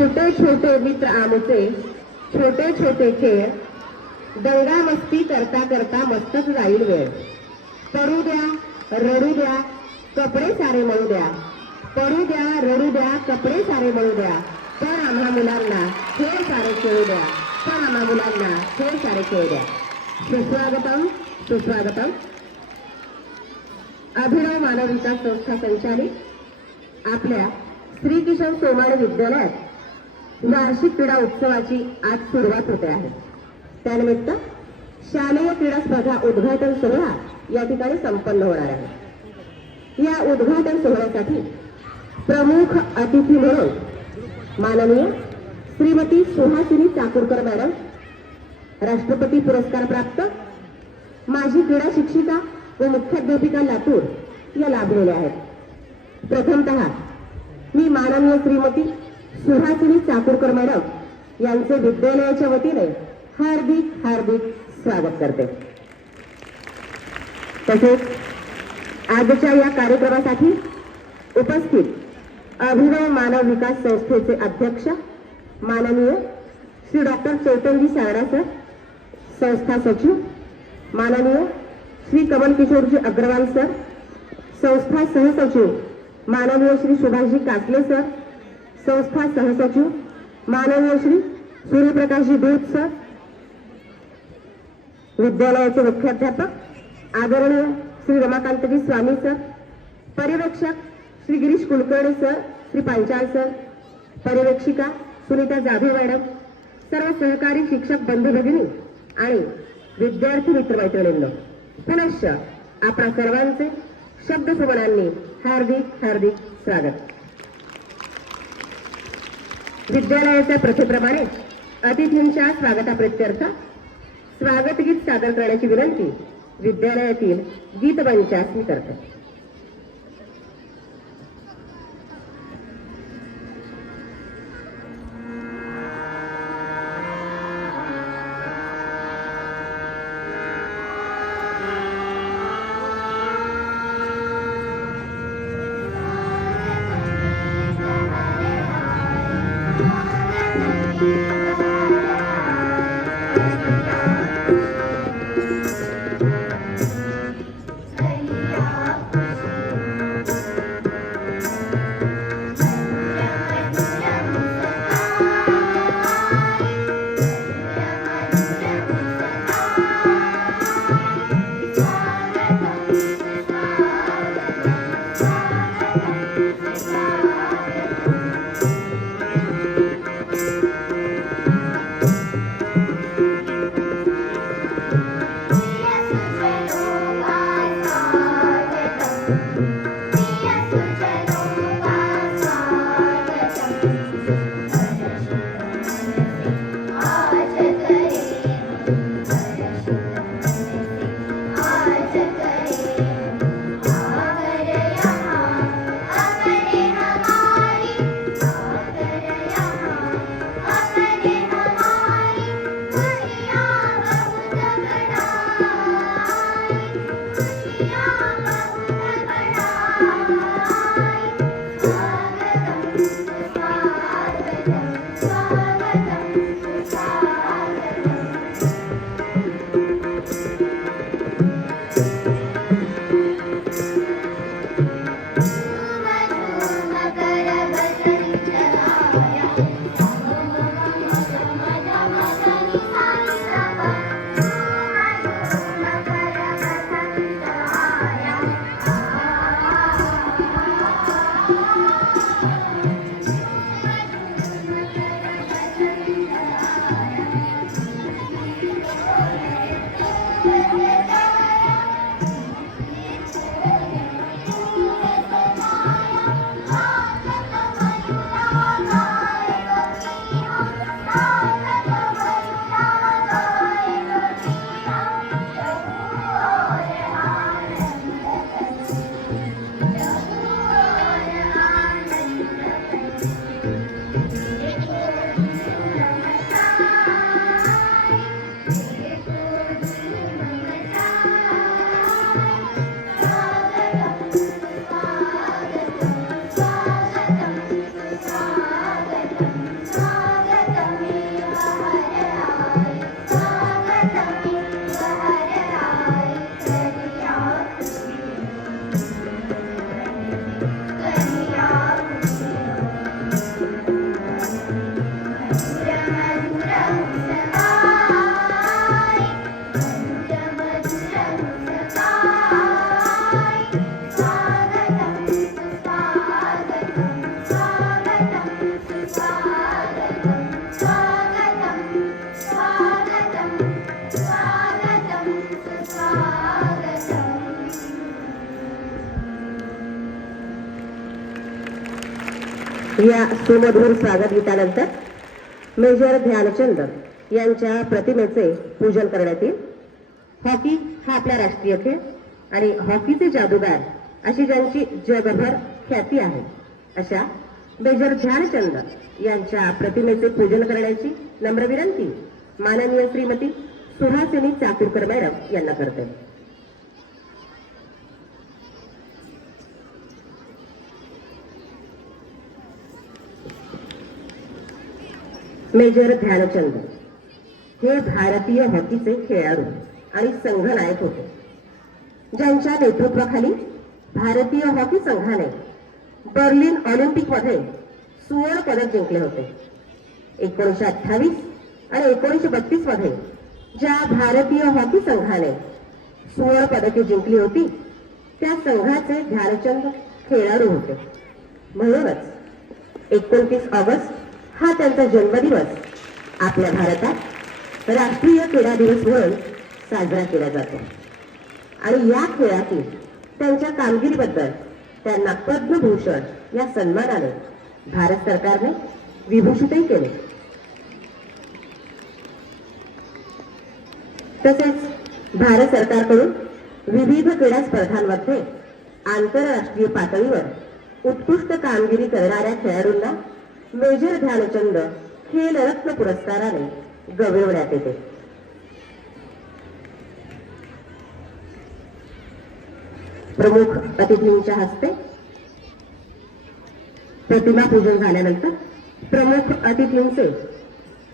छोटे छोटे मित्र आमचे छोटे छोटे खेळ दंगा मस्ती करता करता मस्तच जाईल वेळ. पडू द्या रडू द्या कपडे सारे मळू द्या, पडू द्या रडू द्या कपडे सारे मळू द्या, पण आम्हा मुलांना खेळ सारे खेळू द्या, पण आम्हा मुलांना खेळ सारे खेळू द्या. सुस्वागतम सुस्वागतम. अभिनव मानव विकास संस्था संचालित आपल्या श्री किशन सोमाणे विद्यालयात वार्षिक क्रीडा उत्सवाची आज सुरुवात होते आहे. त्यानिमित्त शालेय क्रीडा स्पर्धा उद्घाटन सोहळा या ठिकाणी संपन्न होणार आहे. या उद्घाटन सोहळ्यासाठी प्रमुख अतिथी म्हणून माननीय श्रीमती सुहासिनी चाकूरकर मॅडम, राष्ट्रपती पुरस्कार प्राप्त माजी क्रीडा शिक्षिका व मुख्याध्यापिका लातूर या लाभलेल्या आहेत. प्रथमतः मी माननीय श्रीमती सुहासिनी चाकूरकर मॅडम यांचे विद्यालयाच्या वतीने हार्दिक हार्दिक स्वागत करते. तसेच आजच्या या कार्यक्रमासाठी उपस्थित अभिनव मानव विकास संस्थेचे अध्यक्ष माननीय श्री डॉक्टर चैतन्यजी सारडा सर, संस्था सचिव माननीय श्री कमल किशोरजी अग्रवाल सर, संस्था सहसचिव माननीय श्री सुभाषजी कासले सर, संस्था सहसचिव माननीय श्री सूर्यप्रकाशजी दूत सर, विद्यालयाचे मुख्याध्यापक आदरणीय श्री रमाकांतजी स्वामी सर, पर्यवेक्षक श्री गिरीश कुलकर्णी सर, श्री पांचाल सर, पर्यवेक्षिका सुनीता जाधव मॅडम, सर्व सहकारी शिक्षक बंधू भगिनी आणि विद्यार्थी मित्रमैत्रिणींनो, पुनश्च आपणा सर्वांचे शब्दसुमनांनी हार्दिक हार्दिक स्वागत. विद्यालयाच्या प्रथेप्रमाणे अतिथींच्या स्वागताप्रित्यर्थ स्वागत गीत सादर करण्याची विनंती विद्यालयातील गीत मंचास मी करते. या सुमधुर स्वागत गीतानंतर मेजर ध्यानचंद यांच्या प्रतिमेचे पूजन करण्यात येईल. हॉकी हा आपला राष्ट्रीय खेळ आणि हॉकीचे जादूगार अशी ज्यांची जगभर ख्याती आहे अशा मेजर ध्यानचंद यांच्या प्रतिमेचे पूजन करण्याची नम्र विनंती माननीय श्रीमती सुहासिनी चाकूरकर मॅडम यांना करते. मेजर ध्यानचंद हे भारतीय हॉकीचे खेळाडू आणि संघनायक होते, ज्यांच्या नेतृत्वाखाली भारतीय हॉकी संघाने बर्लिन ऑलिम्पिकमध्ये सुवर्ण पदक जिंकले होते. 1928 आणि 1932 मध्ये ज्या भारतीय हॉकी संघाने सुवर्ण पदके जिंकली होती त्या संघाचे ध्यानचंद खेळाडू होते. म्हणूनच 29 ऑगस्ट हा त्यांचा जन्मदिवस आपल्या भारतात राष्ट्रीय क्रीडा दिवस म्हणून साजरा केला जातो आणि या खेळातील त्यांच्या कामगिरीबद्दल त्यांना पद्मभूषण या सन्मानाने भारत सरकारने विभूषितही केले. तसेच भारत सरकारकडून विविध क्रीडा स्पर्धांमध्ये आंतरराष्ट्रीय पातळीवर उत्कृष्ट कामगिरी करणाऱ्या खेळाडूंना मेजर ध्यानचंद खेलरत्न पुरस्काराने गौरवण्यात येते. प्रमुख अतिथींच्या हस्ते प्रतिमा पूजन झाल्यानंतर प्रमुख अतिथींचे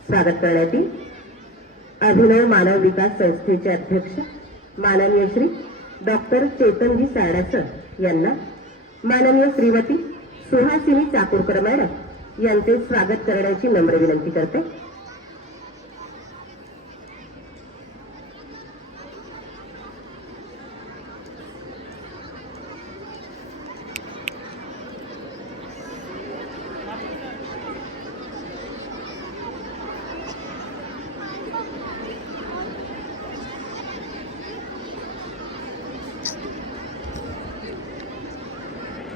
स्वागत करण्यात येईल. अभिनव मानव विकास संस्थेचे अध्यक्ष माननीय श्री डॉक्टर चेतनजी सारडा यांना माननीय श्रीमती सुहासिनी चाकूरकर मॅडम यांचे स्वागत करण्याची नम्र विनंती करते.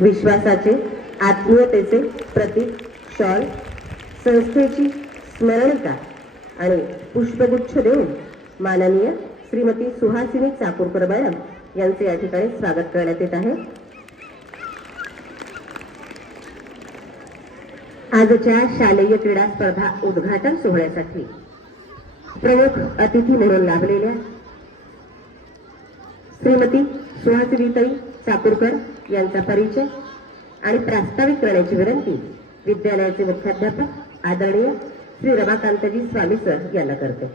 विश्वासाचे आत्मीयतेचे प्रतीक शॉल, संस्थेची स्मरणिका आणि पुष्पगुच्छ देऊन माननीय श्रीमती सुहासिनी चाकूरकर मॅडम यांचे या ठिकाणी स्वागत करण्यात येत आहे. आजच्या शालेय क्रीडा स्पर्धा उद्घाटन सोहळ्यासाठी प्रमुख अतिथी म्हणून लाभलेल्या श्रीमती सुहासिनीताई चाकूरकर यांचा परिचय आणि प्रास्ताविक करण्याची विनंती विद्यालयाचे मुख्याध्यापक आदरणीय श्री रमाकांतजी स्वामी सर यांना करते.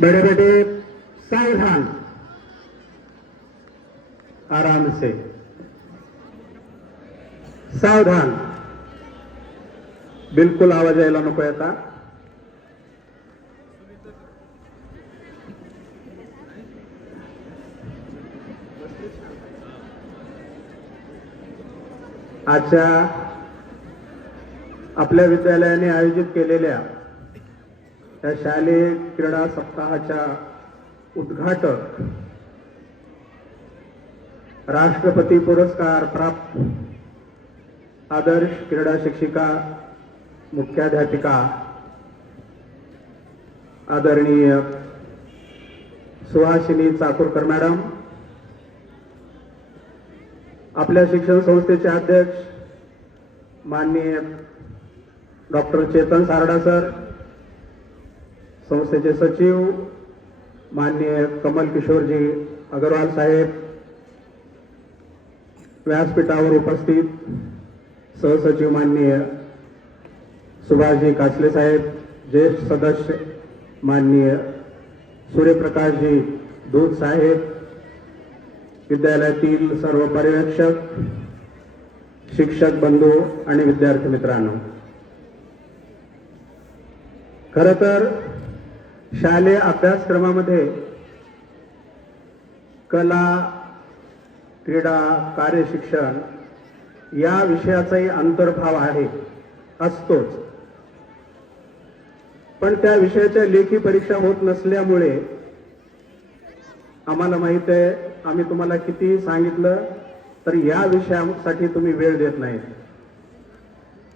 बड़े बेटे सावधान, आराम से, सावधान, बिलकुल आवाज यायला नको. आता आजच्या आपल्या विद्यालयाने आयोजित केलेल्या या शालेय क्रीडा सप्ताहाच्या उद्घाटक राष्ट्रपती पुरस्कार प्राप्त आदर्श क्रीडा शिक्षिका मुख्याध्यापिका आदरणीय सुहासिनी चाकूरकर मॅडम, आपल्या शिक्षण संस्थेचे अध्यक्ष माननीय डॉक्टर चेतन सारडा सर, संस्थेचे सचिव माननीय कमल किशोरजी अग्रवाल साहेब, व्यासपीठावर उपस्थित सहसचिव माननीय सुभाषजी कासले साहेब, ज्येष्ठ सदस्य माननीय सूर्यप्रकाशजी दूध साहेब, विद्यालयातील सर्व पर्यवेक्षक, शिक्षक बंधू आणि विद्यार्थी मित्रांनो, खरं तर शालेय अभ्यासक्रमामध्ये कला, क्रीडा, कार्यशिक्षण या विषयाचाही अंतर्भाव आहे, असतोच. पण त्या विषयाच्या लेखी परीक्षा होत नसल्यामुळे आम्हाला माहित आहे, आम्ही तुम्हाला किती सांगितलं तर या विषयासाठी तुम्ही वेळ देत नाही.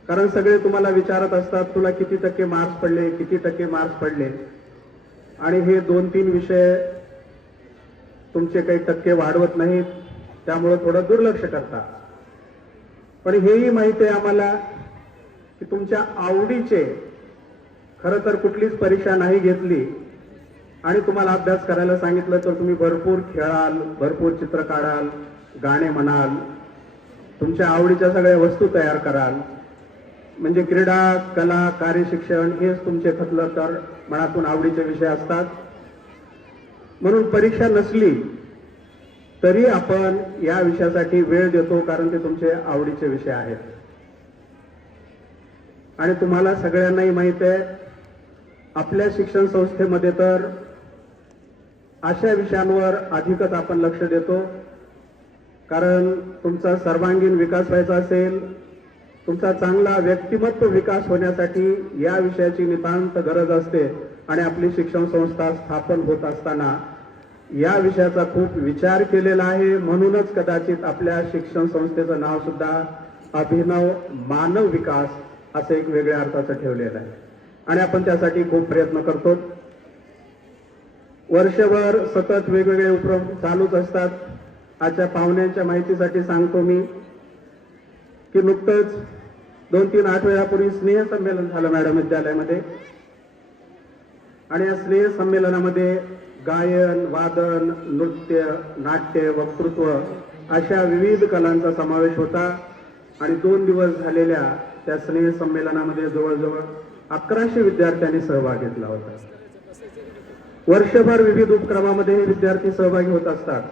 कारण सगळे तुम्हाला विचारत असतात, तुला किती टक्के मार्क्स पडले, किती टक्के मार्क्स पडले, आणि हे 2-3 विषय तुमचे काही टक्के वाढवत नाहीत, त्यामुळे थोडं दुर्लक्ष करता. पण हेही माहिती आहे आम्हाला की तुमच्या आवडीचे खरं तर कुठलीच परीक्षा नाही घेतली आणि तुम्हाला अभ्यास करायला सांगितलं तर तुम्ही भरपूर खेळाल, भरपूर चित्र काढाल, गाणे म्हणाल, तुमच्या आवडीच्या सगळ्या वस्तू तयार कराल. म्हणजे क्रीडा, कला, कार्यशिक्षण हेच तुमचे खतलं तर मनातून आवडीचे विषय असतात. म्हणून परीक्षा नसली तरी आपण या विषयासाठी वेळ देतो, कारण ते तुमचे आवडीचे विषय आहेत. आणि तुम्हाला सगळ्यांनाही माहित आहे, आपल्या शिक्षण संस्थेमध्ये तर अशा विषयांवर अधिकच आपण लक्ष देतो. कारण तुमचा सर्वांगीण विकास व्हायचा असेल, तुमचा चांगला व्यक्तिमत्व विकास होण्यासाठी या विषयाची नितांत गरज असते. आणि आपली शिक्षण संस्था स्थापन होत असताना या विषयाचा खूप विचार केलेला आहे. म्हणूनच कदाचित आपल्या शिक्षण संस्थेचं नाव सुद्धा अभिनव मानव विकास असं एक वेगळ्या अर्थाचं ठेवलेलं आहे. आणि आपण त्यासाठी खूप प्रयत्न करतो. वर्षभर सतत वेगवेगळे उपक्रम चालूच असतात. आजच्या पाहुण्यांच्या माहितीसाठी सांगतो मी की नुकतंच 2-3 आठवड्यापूर्वी स्नेहसंमेलन झालं मॅडम विद्यालयामध्ये. आणि या स्नेह संमेलनामध्ये गायन, वादन, नृत्य, नाट्य, वक्तृत्व अशा विविध कलांचा समावेश होता. आणि 2 दिवस झालेल्या त्या स्नेह संमेलनामध्ये जवळजवळ 1100 विद्यार्थ्यांनी सहभाग घेतला होता. वर्षभर विविध उपक्रमामध्ये हे विद्यार्थी सहभागी होत असतात.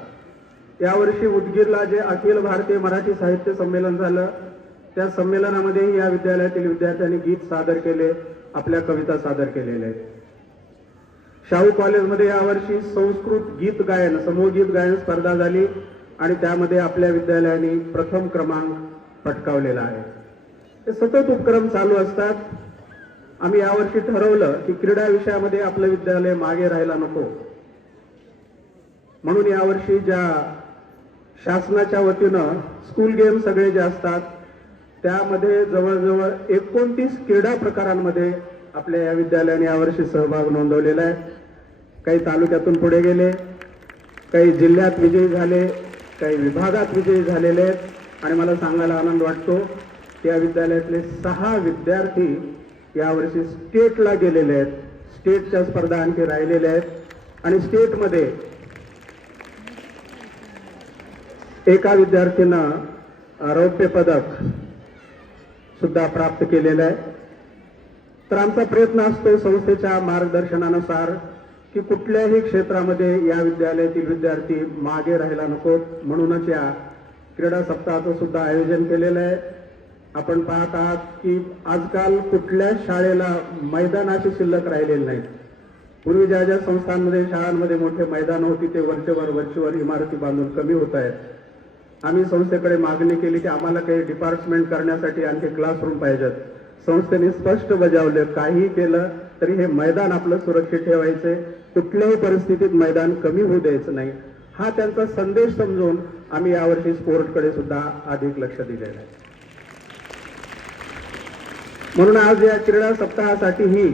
यावर्षी उदगीरला जे अखिल भारतीय मराठी साहित्य संमेलन झालं, त्या संमेलनामध्ये या विद्यालयातील विद्यार्थ्यांनी गीत सादर केले, आपल्या कविता सादर केलेल्या आहेत. शाहू कॉलेजमध्ये यावर्षी संस्कृत गीत गायन, समूह गीत गायन स्पर्धा झाली आणि त्यामध्ये आपल्या विद्यालयाने प्रथम क्रमांक पटकावलेला आहे. हे सतत उपक्रम चालू असतात. आम्ही यावर्षी ठरवलं की क्रीडा विषयामध्ये आपलं विद्यालय मागे राहायला नको. म्हणून यावर्षी ज्या शासनाच्या वतीनं स्कूल गेम सगळे जे असतात त्यामध्ये जवळजवळ 29 क्रीडा प्रकारांमध्ये आपल्या या विद्यालयाने यावर्षी सहभाग नोंदवलेला आहे. काही तालुक्यातून पुढे गेले, काही जिल्ह्यात विजयी झाले, काही विभागात विजयी झालेले आहेत. आणि मला सांगायला आनंद वाटतो की या विद्यालयातले 6 विद्यार्थी यावर्षी स्टेटला गेलेले आहेत. स्टेटच्या स्पर्धा आणखी राहिलेल्या आहेत. आणि स्टेटमध्ये एका विद्यार्थीनं रौप्य पदक सुद्धा प्राप्त केलेलं आहे. तर आमचा प्रयत्न असतो संस्थेच्या मार्गदर्शनानुसार की कुठल्याही क्षेत्रामध्ये या विद्यालयातील विद्यार्थी मागे राहायला नको. म्हणूनच या क्रीडा सप्ताहाचं सुद्धा आयोजन केलेलं आहे. आपण पाहत आहात की आजकाल कुठल्याच शाळेला मैदानाची शिल्लक राहिलेली नाहीत. पूर्वी ज्या ज्या संस्थांमध्ये, शाळांमध्ये मोठे मैदान होती ते वरचेवर इमारती बांधून कमी होत आहेत. आम्ही संस्थेकडे मागणी केली की आम्हाला काही डिपार्टमेंट करण्यासाठी आणखी क्लासरूम पाहिजेत. संस्थेने स्पष्ट बजावलं, काही केलं तरी हे मैदान आपलं सुरक्षित ठेवायचे, कुठल्याही परिस्थितीत मैदान कमी होऊ द्यायचं नाही. हा त्यांचा संदेश समजून आम्ही यावर्षी स्पोर्टकडे सुद्धा अधिक लक्ष दिलेलं आहे. म्हणून आज या क्रीडा सप्ताहासाठीही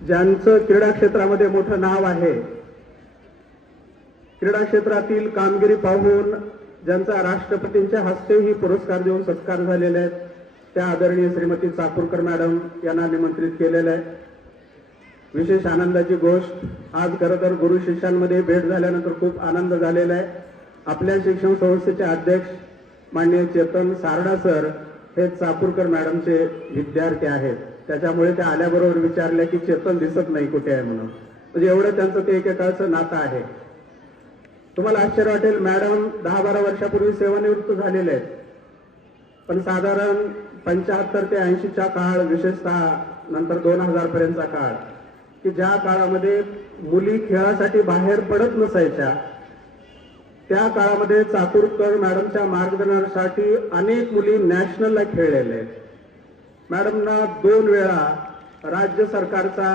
ज्यांचं क्रीडा क्षेत्रामध्ये मोठं नाव आहे, क्रीडा क्षेत्रातील कामगिरी पाहून ज्यांचा राष्ट्रपतींच्या हस्तेही पुरस्कार देऊन सत्कार झालेले आहेत, त्या आदरणीय श्रीमती चाकूरकर मॅडम यांना निमंत्रित केलेलं आहे. विशेष आनंदाची गोष्ट, आज खरं तर गुरु शिष्यांमध्ये भेट झाल्यानंतर खूप आनंद झालेला आहे. आपल्या शिक्षण संस्थेचे अध्यक्ष माननीय चेतन सारडा सर हे चाकूरकर मॅडमचे विद्यार्थी आहेत. त्याच्यामुळे त्या आल्याबरोबर विचारल्या की चेतन दिसत नाही कुठे आहे म्हणून. म्हणजे एवढं त्यांचं ते एकेकाळचं नातं आहे. तुम्हाला आश्चर्य वाटेल, मॅडम 10-12 वर्षापूर्वी सेवानिवृत्त झालेले आहेत. पण साधारण 75 ते 80चा काळ, विशेषतः नंतर 2000 पर्यंतचा काळ, की ज्या काळामध्ये मुली खेळासाठी बाहेर पडत नसायच्या, त्या काळामध्ये चाकूरकर मॅडमच्या मार्गदर्शनासाठी अनेक मुली नॅशनलला खेळलेल्या आहेत. मॅडमना 2 वेळा राज्य सरकारचा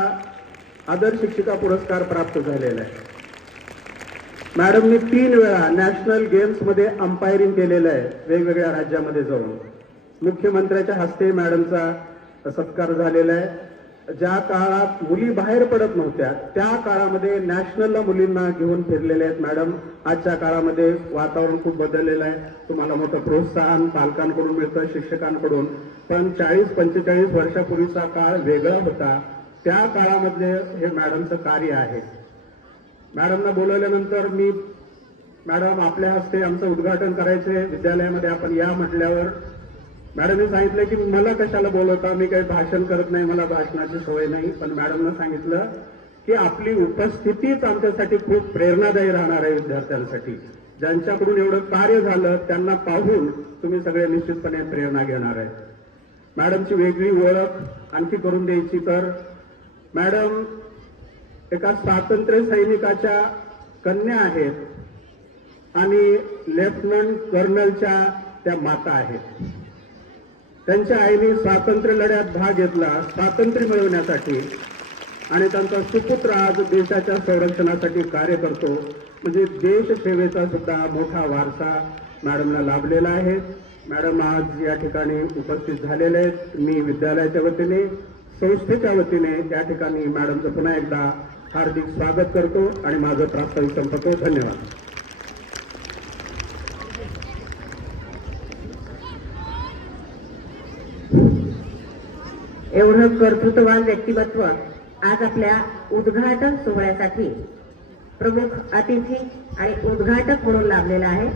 आदर्श शिक्षिका पुरस्कार प्राप्त झालेला आहे. मॅडमनी 3 वेळा नॅशनल गेम्समध्ये अंपायरिंग केलेलं आहे वेगवेगळ्या राज्यामध्ये जाऊन. मुख्यमंत्र्याच्या हस्ते मॅडमचा सत्कार झालेला आहे. ज्या काळात मुली बाहेर पडत नव्हत्या त्या काळामध्ये नॅशनलला मुलींना घेऊन फिरलेले आहेत मॅडम. आजच्या काळामध्ये वातावरण खूप बदललेलं आहे. तुम्हाला मोठं प्रोत्साहन पालकांकडून मिळतं, शिक्षकांकडून. पण 40-45 वर्षापूर्वीचा काळ वेगळा होता. त्या काळामध्ये हे मॅडमचं कार्य आहे. मॅडमना बोलवल्यानंतर मी मॅडम आपल्या हस्ते आमचं उद्घाटन करायचे विद्यालयामध्ये, आपण या म्हटल्यावर मॅडमने सांगितलं की मला कशाला बोलवता, मी काही भाषण करत नाही, मला भाषणाची सवय नाही. पण मॅडमनं सांगितलं की आपली उपस्थितीच आमच्यासाठी खूप प्रेरणादायी राहणार आहे विद्यार्थ्यांसाठी. ज्यांच्याकडून एवढं कार्य झालं त्यांना पाहून तुम्ही सगळे निश्चितपणे प्रेरणा घेणार आहे. मॅडमची वेगळी ओळख आणखी करून द्यायची तर मॅडम एका स्वातंत्र्य सैनिकाच्या कन्या आहेत आणि लेफ्टनंट कर्नलच्या त्या माता आहेत. त्यांच्या आईने स्वातंत्र्य लढ्यात भाग घेतला स्वातंत्र्य मिळवण्यासाठी आणि त्यांचा सुपुत्र आज देशाच्या संरक्षणासाठी कार्य करतो. म्हणजे देशसेवेचा सुद्धा मोठा वारसा मॅडमला लाभलेला आहे. मॅडम आज या ठिकाणी उपस्थित झालेले आहेत. मी विद्यालयाच्या वतीने संस्थेच्या वतीने या ठिकाणी मॅडमचं पुन्हा एकदा हार्दिक स्वागत करतो आणि माझं प्रास्ताविक संपतो. धन्यवाद. एवढं कर्तृत्ववान व्यक्तिमत्व आज आपल्या उद्घाटन सोहळ्यासाठी प्रमुख अतिथी आणि उद्घाटक म्हणून लाभलेला आहे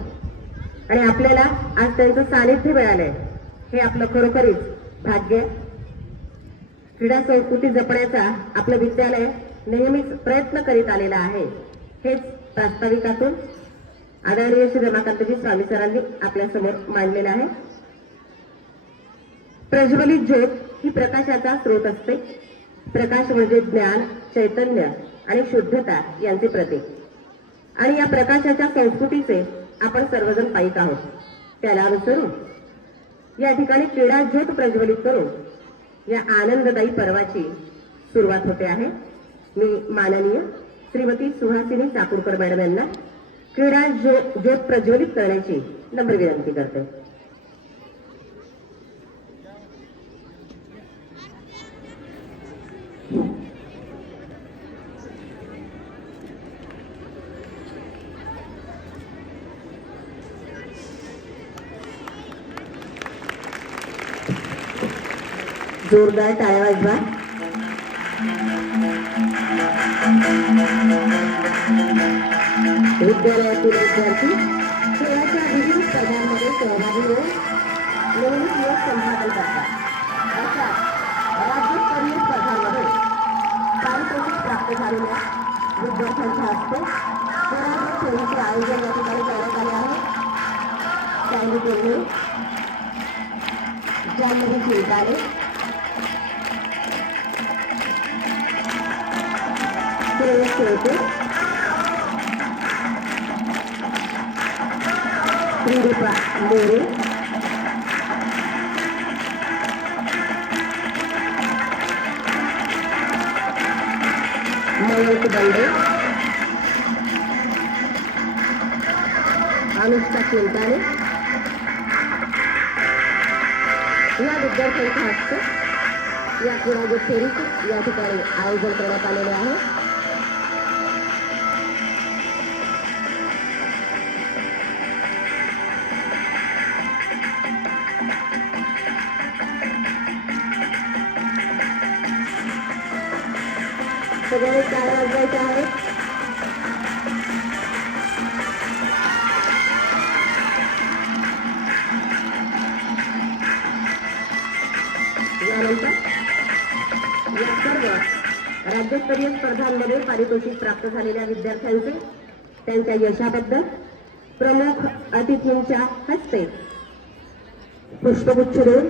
आणि आपल्याला आज त्यांचं सानिध्य मिळालंय हे आपलं खरोखरीच भाग्य. क्रीडा संस्कृती जपण्याचा आपलं विद्यालय नेहमीच प्रयत्न करीत आलेला आहे. हेच प्रास्ताविकातून आदरणीय श्री रमाकांतजी स्वामी सरांनी आपल्या समोर मांडलेलं आहे. प्रज्वलित ज्योत ही प्रकाशाचा स्रोत असते. प्रकाश म्हणजे ज्ञान, चैतन्य आणि शुद्धता यांचे प्रतीक. आणि या प्रकाशाच्या संस्कृतीचे आपण सर्वजण पाईक आहोत. त्याला अनुसरून या ठिकाणी क्रीडा ज्योत प्रज्वलित करून या आनंददायी पर्वाची सुरुवात होते आहे. मी माननीय श्रीमती सुहासिनी चाकूरकर मॅडम यांना क्रीडा ज्योत प्रज्वलित करण्याची नम्र विनंती करते. जोरदार टाळ्या वाजवा. विद्यालयातील विद्यार्थी खेळाच्या विविध स्पर्धांमध्ये सहभागी होऊन नेहमीच यश संपादन करतात. अशा राज्यस्तरीय स्पर्धांमध्ये पारितोषिक प्राप्त झालेल्या विद्यार्थ्यांच्या हस्ते खेळाच्या खेळीचे आयोजन या ठिकाणी करण्यात आले आहे. त्यांनी केले ज्यामध्ये खेळताले खेळते श्रीरूपा मोरे, मयंक बंडे, अनुष्का चिंताने या विद्यार्थ्यांच्या हस्ते या क्रीडा फेरीचे या ठिकाणी आयोजन करण्यात आलेले आहे. सगळ्यांनी टाळ्या वाजवायच्या आहेत. यानंतर या सर्व राज्यस्तरीय स्पर्धांमध्ये पारितोषिक प्राप्त झालेल्या विद्यार्थ्यांचे त्यांच्या यशाबद्दल प्रमुख अतिथींच्या हस्ते पुष्पगुच्छ देऊन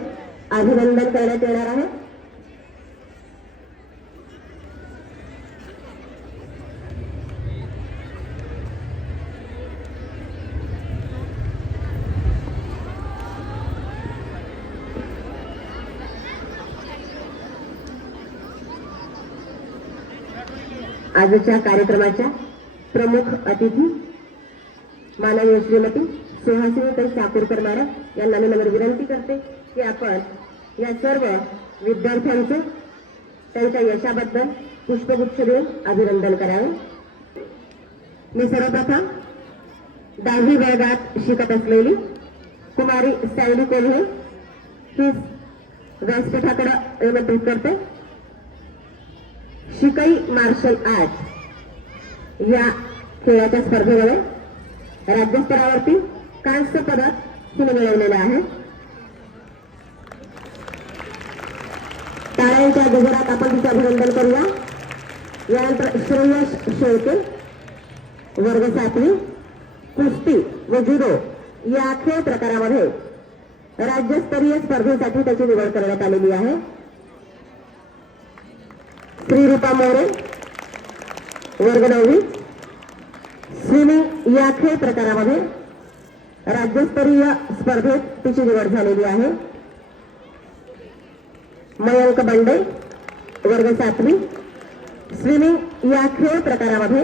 अभिनंदन करण्यात येणार आहे. आजच्या कार्यक्रमाच्या प्रमुख अतिथी माननीय श्रीमती सुहासिनीताई चाकूरकर मॅडम यांना मी नम्र विनंती करते की आपण या सर्व विद्यार्थ्यांचे त्यांच्या यशाबद्दल पुष्पगुच्छ देऊन अभिनंदन करावे. मी सर्वप्रथम 10वी वर्गात शिकत असलेली कुमारी सायली कोल्हे ही व्यासपीठाकडे विनंती करते. शिकई मार्शल आर्ट या खेळाच्या स्पर्धेमध्ये राज्यस्तरावरती कांस्य पदक तिने मिळवलेलं आहे. टाळ्यांच्या गजरात आपण तिचे अभिनंदन करूया. यानंतर श्रेयश शेळके वर्ग 7वी कुस्ती व जुडो या खेळ प्रकारामध्ये राज्यस्तरीय स्पर्धेसाठी त्याची निवड करण्यात आलेली आहे. श्रीरूपा मोरे वर्ग 9वी स्विमिंग या खेळ प्रकारामध्ये राज्यस्तरीय स्पर्धेत तिची निवड झालेली आहे. मयंक बंडे वर्ग 7वी स्विमिंग या खेळ प्रकारामध्ये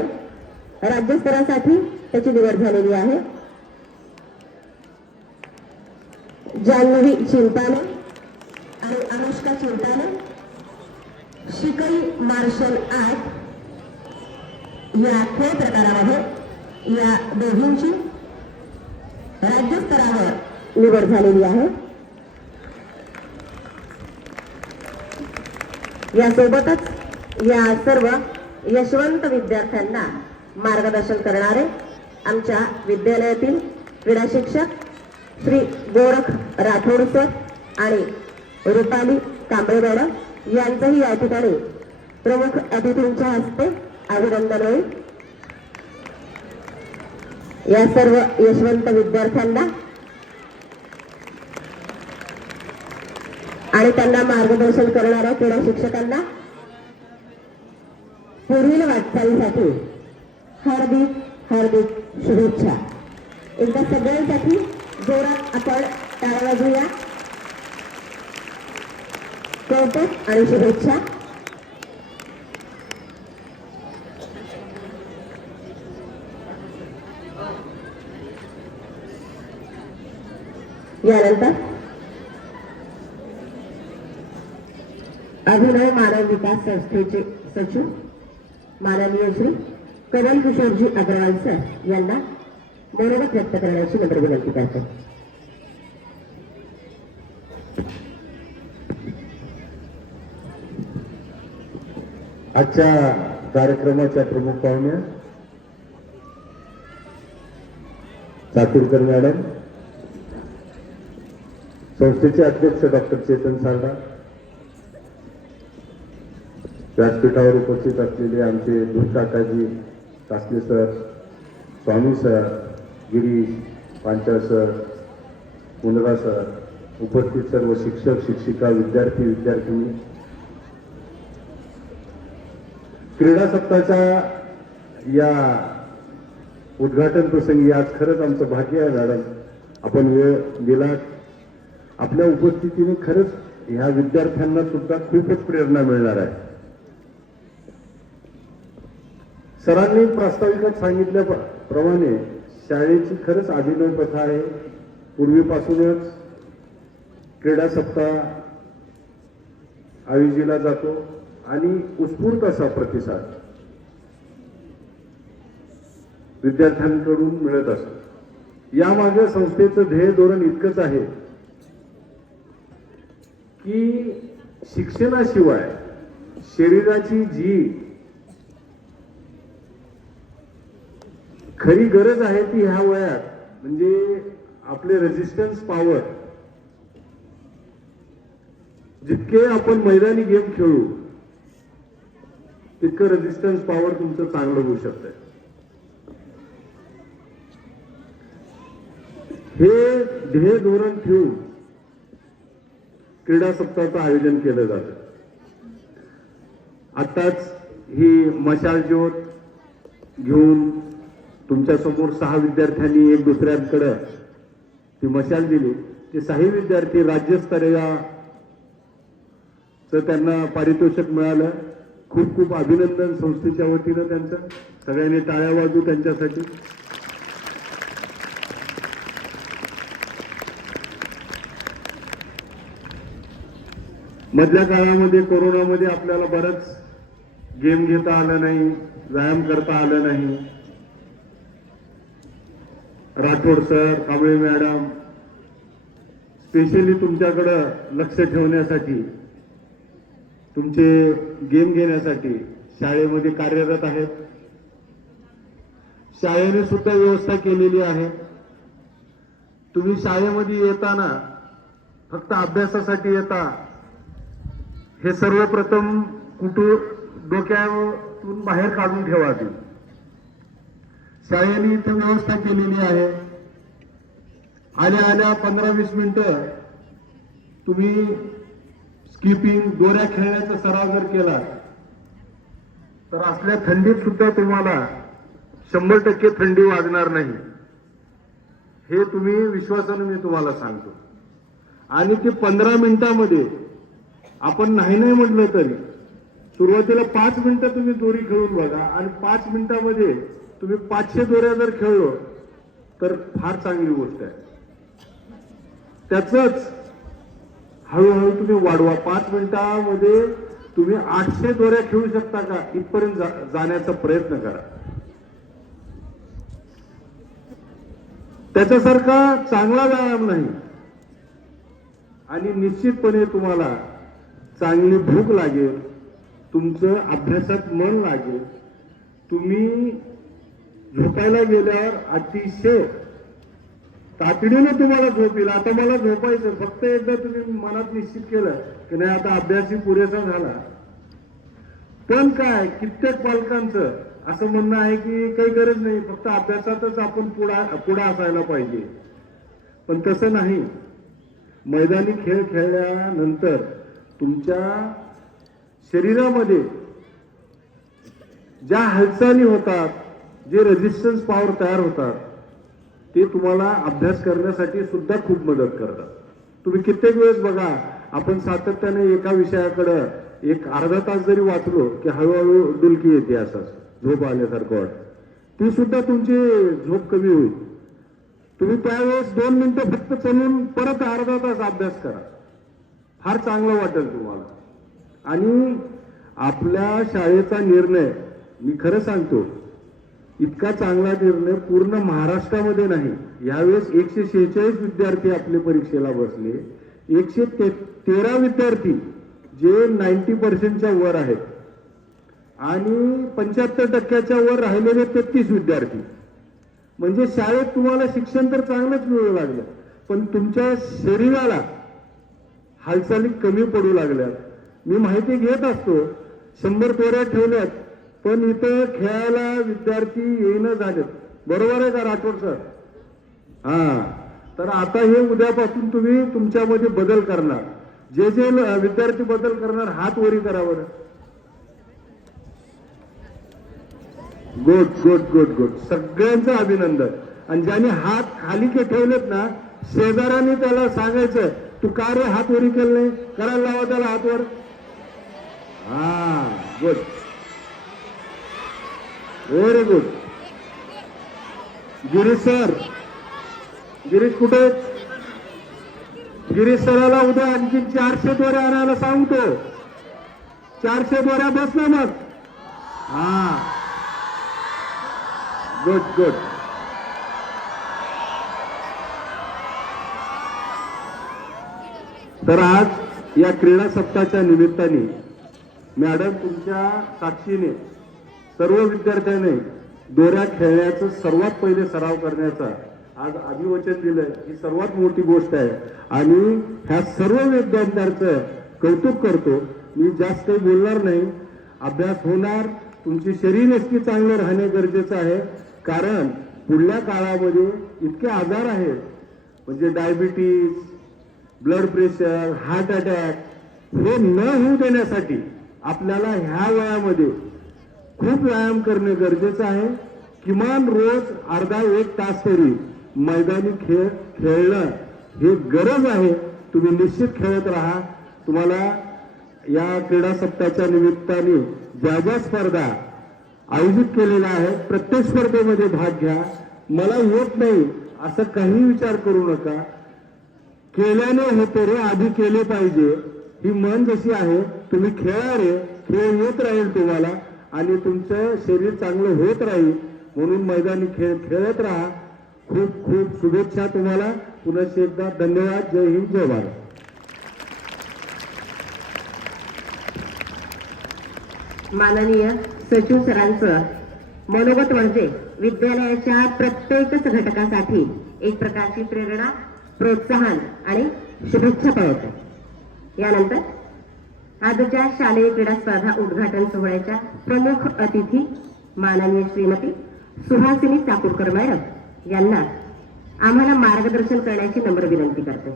राज्यस्तरासाठी त्याची निवड झालेली आहे. जान्हवी चिंताने आणि अनुष्का चिंताने शिकई मार्शल आर्ट या खेळ प्रकारामध्ये या दोघींची राज्यस्तरावर निवड झालेली आहे. यासोबतच या सर्व यशवंत विद्यार्थ्यांना मार्गदर्शन करणारे आमच्या विद्यालयातील क्रीडा शिक्षक श्री गोरख राठोड सर आणि रुपाली कांबळे मॅडम यांचंही या ठिकाणी प्रमुख अतिथींच्या हस्ते अभिनंदन होईल. या सर्व यशवंत विद्यार्थ्यांना आणि त्यांना मार्गदर्शन करणाऱ्या क्रीडा शिक्षकांना पुढील वाटचालीसाठी हार्दिक हार्दिक शुभेच्छा. एकदा सगळ्यांसाठी जोरात आपण टाळ्या वाजवूया. कौतुक आणि शुभेच्छा. यानंतर अभिनव मानव विकास संस्थेचे सचिव माननीय श्री कमल किशोरजी अग्रवाल सर यांना मनोगत व्यक्त करण्याची नम्र विनंती करते. आजच्या कार्यक्रमाच्या प्रमुख पाहुण्या चाकूरकर मॅडम, संस्थेचे अध्यक्ष डॉक्टर चेतन सारडा, व्यासपीठावर उपस्थित असलेले आमचे दूधकाकाजी Kasle sir, Swami sir, Girish Panchal sir, Mundra sir, उपस्थित सर्व शिक्षक शिक्षिका, विद्यार्थी विद्यार्थिनी, क्रीडा सप्ताहाच्या या उद्घाटन प्रसंगी आज खरंच आमचं भाग्य आहे मॅडम, आपण वेळ दिलात. आपल्या उपस्थितीने खरंच ह्या विद्यार्थ्यांना सुद्धा खूपच प्रेरणा मिळणार आहे. सरांनी प्रास्ताविकात सांगितल्याप्रमाणे शाळेची खरंच अभिनव प्रथा आहे. पूर्वीपासूनच क्रीडा सप्ताह आयोजिला जातो आणि उत्स्फूर्त असा प्रतिसाद विद्यार्थ्यांकडून मिळत असतो. यामागे संस्थेचं ध्येय धोरण इतकंच आहे की शिक्षणाशिवाय शरीराची जी खरी गरज आहे ती ह्या वयात म्हणजे आपले रेजिस्टन्स पॉवर, जितके आपण मैदानी गेम खेळू तितकं रेजिस्टन्स पॉवर तुमचं चांगलं होऊ शकतंय. हे ध्येय धोरण ठेवून क्रीडा सप्ताहाचं आयोजन केलं जातं. आताच ही मशाल ज्योत घेऊन तुमच्या समोर 6 विद्यार्थ्यांनी एक दुसऱ्यांकडे ती मशाल दिली. ते 6 विद्यार्थी राज्यस्तरीय त्यांना पारितोषिक मिळालं. खूप खूप अभिनंदन संस्थेच्या वतीनं त्यांचं. सगळ्यांनी टाळ्या वाजवू त्यांच्यासाठी. मधल्या काळामध्ये कोरोनामध्ये आपल्याला बरंच गेम घेता आलं नाही, व्यायाम करता आलं नाही. Rathod sir, Kamble madam specially तुमच्याकडं लक्ष ठेवण्यासाठी, तुमचे गेम घेण्यासाठी शाळेमध्ये कार्यरत आहेत. शाळेने सुद्धा व्यवस्था केलेली आहे. तुम्ही शाळेमध्ये येताना फक्त अभ्यासासाठी येता हे सर्वप्रथम डोक्यातून बाहेर काढून ठेवा. शाळेने इथं व्यवस्था केलेली आहे. आल्या 15-20 मिनिटं तुम्ही स्किपिंग, दोऱ्या खेळण्याचा सराव जर केला तर असल्या थंडीत सुद्धा तुम्हाला 100% थंडी वाजणार नाही. हे तुम्ही विश्वासाने मी तुम्हाला सांगतो. आणि ते 15 मिनिटांमध्ये आपण नाही म्हटलं तरी सुरुवातीला 5 मिनिटं तुम्ही दोरी खेळून बघा आणि 5 मिनिटांमध्ये तुम्ही 500 दोऱ्या जर खेळलो तर फार चांगली गोष्ट आहे. त्याच हळूहळू तुम्ही वाढवा. 5 मिनिटांमध्ये तुम्ही 800 दोऱ्या खेळू शकता का, इथपर्यंत जाण्याचा प्रयत्न करा. त्याच्यासारखा चांगला व्यायाम नाही. आणि निश्चितपणे तुम्हाला चांगली भूक लागेल, तुमचं अभ्यासात मन लागेल. तुम्ही झोपायला गेल्यावर अतिशय तातडीनं तुम्हाला झोप येईल. आता मला झोपायचं, फक्त एकदा तुम्ही मनात निश्चित केलं की नाही आता अभ्यासही पुरेसा झाला. पण काय कित्येक पालकांचं असं म्हणणं आहे की काही गरज नाही, फक्त अभ्यासातच आपण पुढे असायला पाहिजे. पण तसं नाही. मैदानी खेळ खेळल्यानंतर तुमच्या शरीरामध्ये ज्या हालचाली होतात, जे रेजिस्टन्स पॉवर तयार होतात, ते तुम्हाला अभ्यास करण्यासाठी सुद्धा खूप मदत करतात. तुम्ही कित्येक वेळेस बघा, आपण सातत्याने एका विषयाकडे एक अर्धा तास जरी वाचलो की हळूहळू डुलकी येते, असं झोप आल्यासारखं वाटतं. ती सुद्धा तुमची झोप कमी होईल. तुम्ही त्यावेळेस 2 मिनिटं फक्त चलून परत अर्धा तास अभ्यास करा, फार चांगलं वाटेल तुम्हाला. आणि आपल्या शाळेचा निर्णय, मी खरं सांगतो, इतका चांगला निर्णय पूर्ण महाराष्ट्रामध्ये नाही. यावेळेस 146 विद्यार्थी आपल्या परीक्षेला बसले. 113 विद्यार्थी जे 90% वर आहेत आणि 75% वर राहिलेले 33 विद्यार्थी. म्हणजे शाळेत तुम्हाला शिक्षण तर चांगलंच मिळू लागलं, पण तुमच्या शरीराला हालचाली कमी पडू लागल्यात. मी माहिती घेत असतो, 100 दोऱ्या ठेवल्यात, पण इथं खेळायला विद्यार्थी येणं झालेत. बरोबर आहे का राठोड सर? तर आता हे उद्यापासून तुम्ही तुमच्यामध्ये बदल करणार. जे विद्यार्थी बदल करणार हात वरी करा बरं. Good good good good. सगळ्यांचं अभिनंदन. आणि ज्यांनी हात खाली के ठेवलेत ना, शेजाऱ्यांनी त्याला सांगायचं, तू का रे हात वरी केलं नाही, करायला लावा त्याला हातवर. Good, very good. Girish sir, Girish कुठे? गिरीश सराला उद्या आणखी 400 दोऱ्या आणायला सांगतो. 400 दोऱ्या बस ना मग. Good good. तर आज या क्रीडा सप्ताहाच्या निमित्ताने मॅडम तुमच्या साक्षीने सर्व विद्यार्थ्यांनी दोऱ्या खेळण्याचं सर्वात पहिले सराव करण्याचा आज अभिवचन दिलं. ही सर्वात मोठी गोष्ट आहे आणि ह्या सर्व विद्यार्थ्यांचं कौतुक करतो. मी जास्त काही बोलणार नाही. अभ्यास होणार, तुमची शरीरयष्टी चांगलं राहणे गरजेचं आहे. कारण पुढल्या काळामध्ये इतके आजार आहेत, म्हणजे diabetes, blood pressure, heart attack हे न होऊ देण्यासाठी आपल्याला ह्या वयामध्ये खूप व्यायाम करणे गरजेचं आहे. किमान रोज अर्धा 1 तास तरी मैदानी खेळ खेळणं हे गरज आहे. तुम्ही निश्चित खेळत राहा. तुम्हाला या क्रीडा सप्ताहाच्या निमित्ताने ज्या स्पर्धा आयोजित केलेल्या आहेत प्रत्येक स्पर्धेमध्ये भाग घ्या. मला येत नाही असं काही विचार करू नका. केल्याने होते रे, आधी केले पाहिजे. ही मन जशी आहे, तुम्ही खेळारे, खेळ येत राहील तुम्हाला आणि तुमचं शरीर चांगलं होत राहील. म्हणून मैदानी खेळ खेळत राहा. खूप खूप शुभेच्छा तुम्हाला. पुन्हा एकदा धन्यवाद. जय हिंद, जय भारत. माननीय सचिव सरांचं मनोगत म्हणजे विद्यालयाच्या प्रत्येकच घटकासाठी एक प्रकारची प्रेरणा, प्रोत्साहन आणि शुभेच्छा पावते. यानंतर आजच्या शालेय क्रीडा स्पर्धा उद्घाटन सोहळ्याच्या प्रमुख अतिथी माननीय श्रीमती सुहासिनी चाकूरकर मॅडम यांना आम्हाला मार्गदर्शन करण्याची नम्र विनंती करते.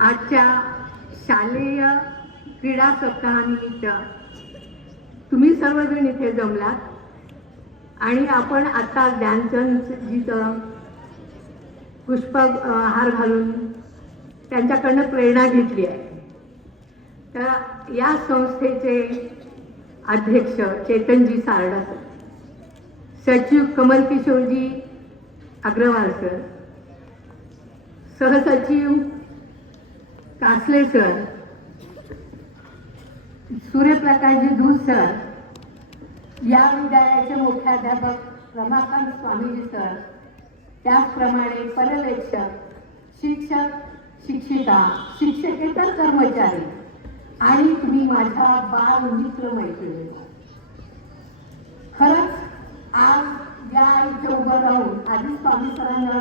आजच्या शालेय क्रीडा सप्ताहानिमित्त तुम्ही सर्वजण इथे जमलात आणि आपण आता ध्यानचंदजीचं पुष्पहार घालून त्यांच्याकडनं प्रेरणा घेतली आहे. तर या संस्थेचे अध्यक्ष चेतनजी सारडा सर, सचिव कमलकिशोरजी अग्रवाल सर, सहसचिव कासले सर, सूर्यप्रकाशजी धूत सर, या विद्यालयाचे मुख्याध्यापक रमाकांत स्वामीजी सर, त्याचप्रमाणे पर्यवेक्षक, शिक्षक, शिक्षिका, शिक्षकेतर कर्मचारी आणि तुम्ही माझ्या बाल मित्र मैत्रिणी, खरंच आज या इथे उभं राहून आधी स्वामी सरांना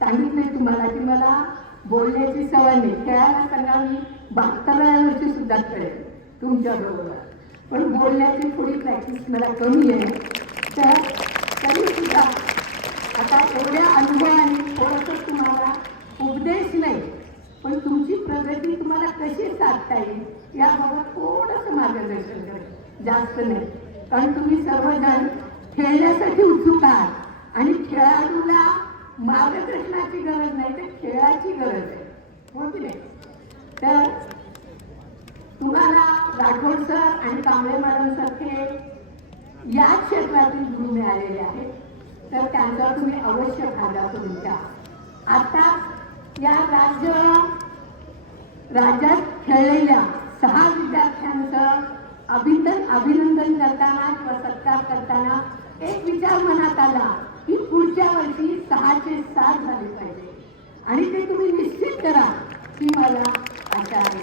सांगितलंय तुम्हाला की मला बोलण्याची सवय नाही, खेळायला सांगा मी 72व्या वर्षी सुद्धा खेळेल तुमच्या बरोबर, पण बोलण्याची थोडी प्रॅक्टिस मला कमी आहे. तर तरी सुद्धा आता एवढ्या अनुभवाने थोडंसं तुम्हाला उपदेश नाही पण तुमची प्रगती तुम्हाला कशी साधता येईल याबाबत थोडंसं मार्गदर्शन करेल, जास्त नाही. कारण तुम्ही सर्वजण खेळण्यासाठी उत्सुक आहात आणि खेळाडूला मार्गदर्शनाची गरज नाही तर खेळाची गरज आहे, हो की नाही? तर तुम्हाला राठोड सर आणि कांबळे मॅडम सारखे या क्षेत्रातील गुरु मिळालेले आहेत, तर त्यांचा तुम्ही अवश्य फायदा करून घ्या. आता या राज्यात खेळलेल्या 6 विद्यार्थ्यांचं अभिनंदन करताना किंवा सत्कार करताना एक विचार मनात आला की पुढच्या वर्षी 6चे 7 झाले पाहिजे आणि ते तुम्ही निश्चित करा ही मला आशा आहे.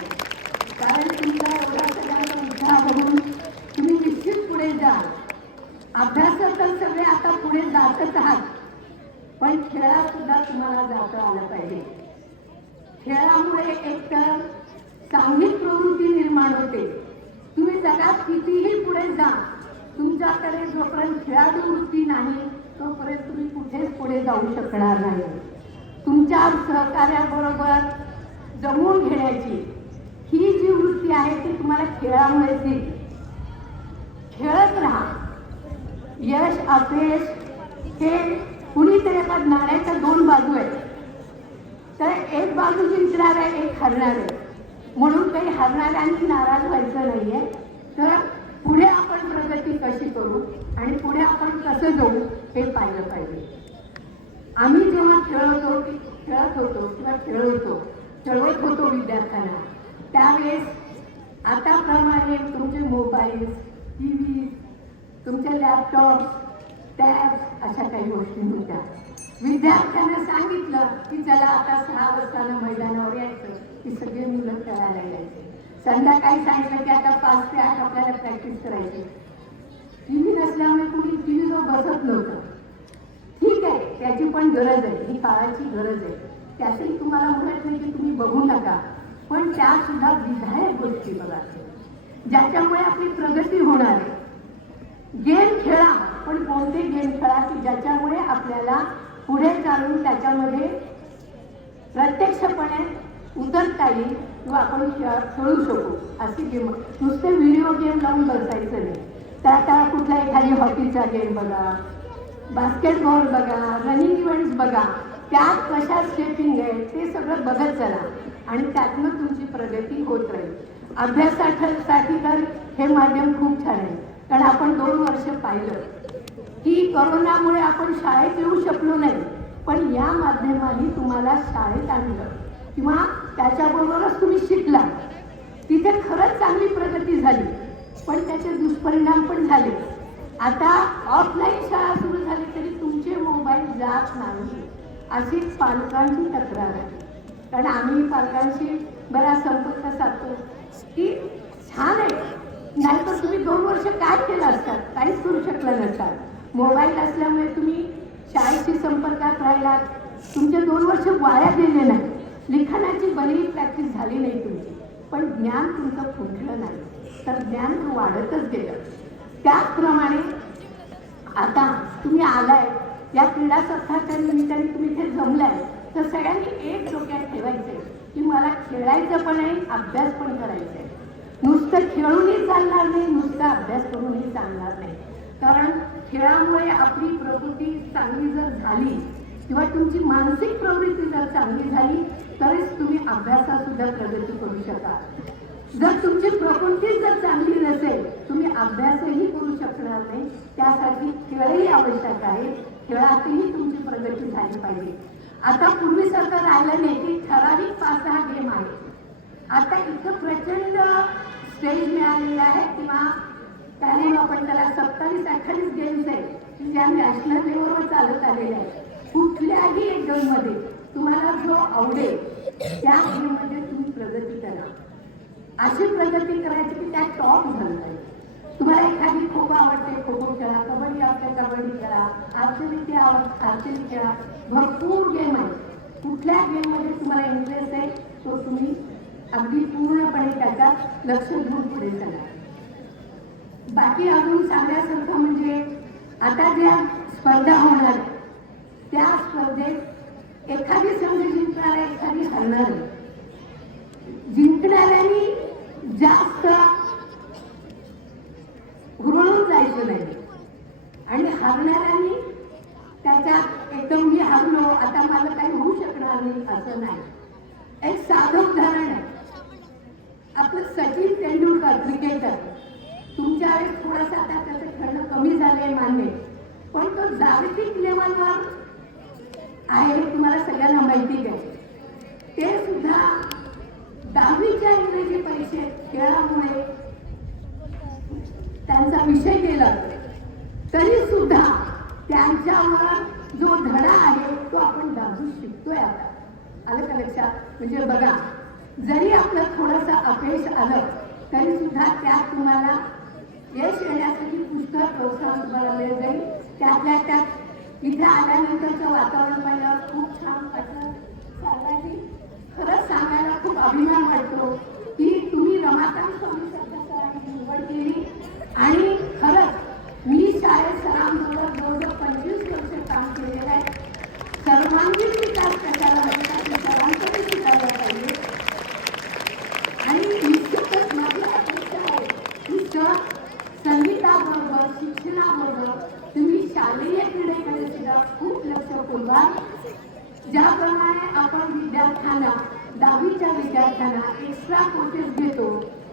कारण तुमचा एवढा सगळ्यांचा उत्साह बघून तुम्ही निश्चित पुढे जाल. अभ्यासात तर सगळे आता पुढे जातच आहात पण खेळात सुद्धा तुम्हाला जाता आलं पाहिजे. खेळामुळे एकतर सांघिक प्रवृत्ती निर्माण होते. तुम्ही जगात कितीही पुढे जा, तुमच्याकडे जोपर्यंत खेळाडू वृत्ती नाही तोपर्यंत तुम्ही कुठेच पुढे जाऊ शकणार नाही. तुमच्या सहकार्याबरोबर जमवून घेण्याची ही जी वृत्ती आहे ती तुम्हाला खेळामुळे येईल. खेळत राहा. यश अपयश हे कुणीतरी पण नाण्याच्या 2 बाजू आहेत. तर एक बाजू जिंकणार आहे, एक हरणार आहे. म्हणून काही हरणाऱ्यांनी नाराज व्हायचं नाहीये. तर पुढे आपण प्रगती कशी करू आणि पुढे आपण कसं जाऊ हे पाहिलं पाहिजे. आम्ही जेव्हा खेळत होतो किंवा खेळवत होतो विद्यार्थ्यांना, त्यावेळेस आताप्रमाणे तुमचे मोबाईल, TV, तुमचे लॅपटॉप, टॅब्स अशा काही गोष्टी होत्या. विद्यार्थ्यांना सांगितलं की चला आता 6 वाजता मैदानावर यायचं की सगळे मुलं खेळायला यायचे. संध्याकाळी सांगितलं की आता 5 ते 8 आपल्याला प्रॅक्टिस करायची. TV नसल्यामुळे कुणी TV बसत नव्हतं. ठीक आहे, त्याची पण गरज आहे, ही काळाची गरज आहे. त्यातही तुम्हाला म्हणत नाही की तुम्ही बघू नका, पण त्या सुद्धा विधायक गोष्टी बघा ज्याच्यामुळे आपली प्रगती होणार आहे. गेम खेळा, पण कोणते गेम खेळा की ज्याच्यामुळे आपल्याला पुढे चालून त्याच्यामध्ये प्रत्यक्षपणे उतरता येईल किंवा आपण खेळू शकू अशी गेम. नुसते व्हिडिओ गेम लावून बसायचं नाही. तर आता कुठला एखादी हॉकीचा गेम बघा, बास्केटबॉल बघा, रनिंग इव्हेंट्स बघा, त्यात कशा स्टेपिंग आहे ते सगळं बघत चला आणि त्यातनं तुमची प्रगती होत राहील. अभ्यासासाठी तर हे माध्यम खूप छान आहे. कारण आपण 2 वर्ष पाहिलं की करोनामुळे आपण शाळेत येऊ शकलो नाही, पण या माध्यमाने तुम्हाला शाळेत आणलं किंवा त्याच्याबरोबरच तुम्ही शिकला. तिथे खरंच चांगली प्रगती झाली, पण त्याचे दुष्परिणाम पण झाले. आता ऑफलाईन शाळा सुरू झाली तरी तुमचे मोबाईल जात नाही अशी पालकांची तक्रार आहे. कारण आम्ही पालकांशी बराच संपर्क साधतो की छान आहे, नाहीतर तुम्ही 2 वर्ष काय केलं असतात, काहीच करू शकलं नसतात. मोबाईल असल्यामुळे तुम्ही शाळेशी संपर्कात राहिलात, तुमचे 2 वर्ष वाया गेले नाही. लिखाणाची बरी प्रॅक्टिस झाली नाही तुमची, पण ज्ञान तुमचं फुटलं नाही, तर ज्ञान वाढतच गेलं. त्याचप्रमाणे आता तुम्ही आलाय या क्रीडा सप्ताहाच्या निमित्ताने तुम्ही इथे जमलाय, तर सगळ्यांनी एक डोक्यात ठेवायचंय की मला खेळायचं पण आहे, अभ्यास पण करायचा आहे. नुसतं खेळूनही चालणार नाही, नुसता अभ्यास करूनही चालणार नाही. कारण खेळामुळे आपली प्रकृती चांगली जर झाली किंवा तुमची मानसिक प्रवृत्ती जर चांगली झाली तरच तुम्ही अभ्यासात सुद्धा प्रगती करू शकाल. जर तुमची प्रकृती जर चांगली नसेल तुम्ही अभ्यासही करू शकणार नाही. त्यासाठी खेळही आवश्यक आहे, खेळातही तुमची प्रगती झाली पाहिजे. आता पूर्वीसारखं राहिलं नाही की ठराविक 5-6 गेम आहे. आता इतकं प्रचंड स्टेज मिळालेलं आहे किंवा त्याने आपण त्याला 27-28 गेम्स आहेत की ज्या नॅशनल लेवलवर चालत आलेल्या आहेत. कुठल्याही एक गेममध्ये तुम्हाला जो आवडेल त्या गेममध्ये तुम्ही प्रगती करा. अशी प्रगती करायची की त्या टॉप झालं पाहिजे. तुम्हाला एखादी खो खो आवडते, खो खो खेळा. कबड्डी आवडते, कबड्डी खेळा. आर्चरी आवडते, आर्चरी खेळा. भरपूर गेम आहेत. कुठल्या गेममध्ये तुम्हाला इंटरेस्ट आहे तो तुम्ही अगदी पूर्णपणे त्याच्यात लक्ष देऊन पुढे चला. बाकी अजून सांगण्यासारखं म्हणजे आता ज्या स्पर्धा होणार आहेत त्या स्पर्धेत एखादी संघ जिंकणार आहे, एखादी हरणार आहे. जिंकणाऱ्यांनी जास्त हुरळून जायचं नाही आणि हरणाऱ्यांनी त्याच्यात एकदम मी हरलो आता मला काही होऊ शकणार नाही असं नाही. एक साधं उदाहरण आहे, आपलं सचिन तेंडुलकर क्रिकेटर. तुमच्या वेळेस थोडासा आता त्याचं खेळणं कमी झालंय मान्य, पण तो जागतिक लेवलवर आहे हे तुम्हाला सगळ्यांना माहिती आहे. ते सुद्धा 10वीच्या इंग्रजी परीक्षेत खेळामुळे त्यांचा विषय गेला तरी सुद्धा त्यांच्यावर जो धडा आहे तो आपण 10वी शिकतोय. आता आलं का लक्षात? म्हणजे बघा, जरी आपलं थोडंसं अपयश आलं तरी सुद्धा त्यात तुम्हाला यश येण्यासाठी पुष्कळ प्रोत्साहन तुम्हाला मिळत जाईल. त्यातल्या त्यात इथे आल्यानंतरचं वातावरण पाहिलं खूप छान वाटलं. सर्वांनी खरंच सांगायला खूप अभिमान वाटतो की तुम्ही रमाकांत स्वामी सरांची निवड केली आणि खरंच मी शाळेत सरांबरोबर जवळजवळ 25 वर्ष काम केलेलं आहे. सर्वांगीण विकास कशाला होता सरांकडे शिकायला पाहिजे आणि निश्चितच माझी अपेक्षा आहे की सर संगीताबरोबर शिक्षणाबरोबर तुम्ही शालेय क्रीडेकडे सुद्धा खूप लक्ष पुरवा. ज्याप्रमाणे आपण विद्यार्थ्यांना 10वीच्या विद्यार्थ्यांना एक्स्ट्रा कोर्सेस घेतो,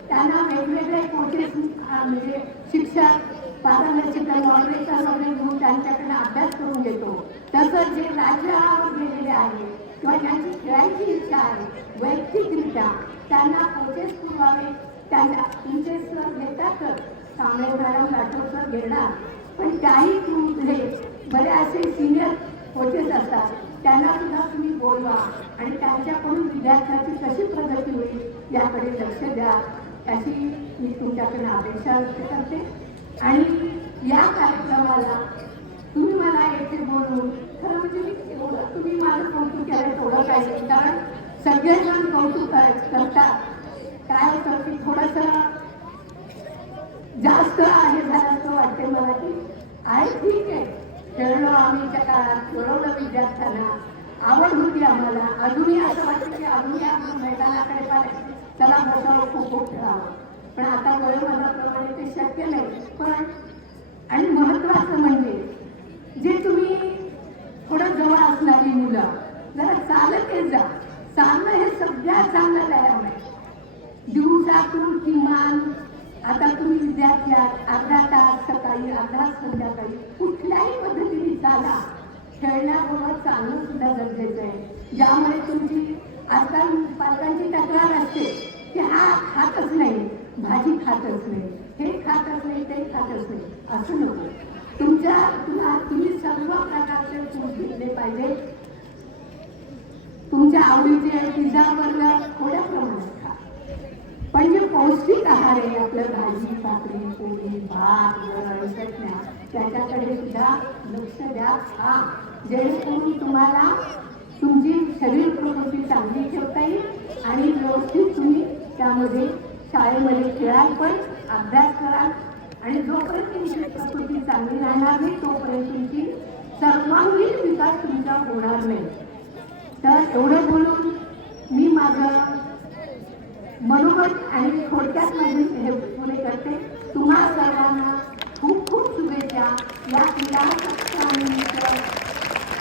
त्यांना वेगवेगळे कोर्सेस म्हणजे शिक्षक पारदर्शिका मॉडरेटर वगैरे घेऊन त्यांच्याकडे अभ्यास करून घेतो, तसं जे राज्यावर गेलेले आहे किंवा ज्यांची खेळायची इच्छा आहे वैयक्तिकरित्या त्यांना कोर्सेस पुरवावे. त्यांना तुमचे सर घेतातच, कांबळे मॅडम, राठोड सर घेणार, पण त्याही तुमचे बरे असे सिनियर कोचेस असतात त्यांना सुद्धा तुम्ही बोलवा आणि त्यांच्याकडून विद्यार्थ्यांची कशी प्रगती होईल याकडे लक्ष द्या अशी मी तुमच्याकडे अपेक्षा व्यक्त करते. आणि या कार्यक्रमाला तुम्ही मला येथे बोलून खरं म्हणजे मी एवढं तुम्ही माझं कौतुक केलं थोडं काय नाही, कारण सगळेजण कौतुक करतात. काय होतं की थोडंसं जास्त आहे झालं असं वाटते मला की आहे ठीक आहे, खेळलो आम्ही त्या काळात, खेळवलं विद्यार्थ्यांना, आवड होती आम्हाला. अजूनही असं वाटतं की अजूनही आपण मैदानाकडे पाहिजे त्याला बसावं, खो खो खेळावं, पण आता वयोमानाप्रमाणे ते शक्य नाही. पण आणि महत्वाचं म्हणजे जे तुम्ही थोडं जवळ असणारी मुलं जरा चालत येत जा. चालणं हे सगळ्यात चांगलं व्यायाम आहे. दिवसातून किमान आता तुम्ही विद्यार्थी आहात, अर्धा तास सकाळी अर्धा संध्याकाळी कुठल्याही पद्धतीने चाला. खेळण्याबरोबर चालणं सुद्धा गरजेचं आहे, ज्यामुळे तुमची आजकाल पालकांची तक्रार असते की हा खातच नाही, भाजी खातच नाही, हे खातच नाही, ते खातच नाही. असं नको. तुम्ही सर्व प्रकारचे फूड घेतले पाहिजे. तुमच्या आवडीचे पिझ्झा बर्गर थोड्या प्रमाणात खा, पण जे पौष्टिक आहार आहे आपलं भाजी भाकरी पोळी भात वरण चटण्या त्याच्याकडे सुद्धा लक्ष द्या. खा, जेणेकरून तुम्हाला तुमची शरीर प्रकृती चांगली ठेवता येईल आणि व्यवस्थित तुम्ही त्यामध्ये शाळेमध्ये खेळाल पण अभ्यास कराल आणि जोपर्यंत तुमची प्रकृती चांगली राहणार नाही तोपर्यंत तुमची सर्वांगीण विकास तुमचा होणार नाही. तर एवढं बोलून मी माझं मनोगत आणि थोडक्यात माझी हे पुरे करते. तुम्हा सर्वांना खूप खूप शुभेच्छा. या क्रीडा सप्ताहानिमित्त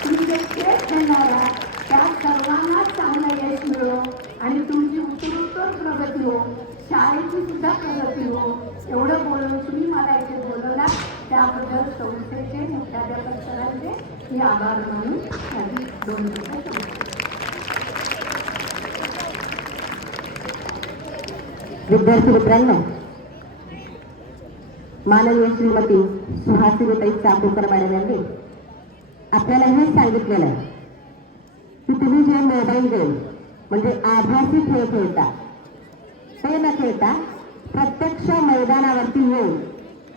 तुम्ही जे खेळ खेळणार आहात त्या सर्वांना चांगलं यश मिळो आणि तुमची उत्तरोत्तर प्रगती हो, शाळेची सुद्धा प्रगती हो. एवढं बोलून तुम्ही मला इथे बोलवला त्याबद्दल संस्थेचे मुख्याध्यापक सरांचे मी आभार मानून माझी 2 मिनिटं विद्यार्थी मित्रांनो, माननीय श्रीमती सुहासिनीताई चाकूरकर मॅडम यांनी आपल्याला हेच सांगितलेलं आहे की तुम्ही जे मोबाईल गेम म्हणजे आभासी खेळ खेळता ते न खेळता प्रत्यक्ष मैदानावरती येऊन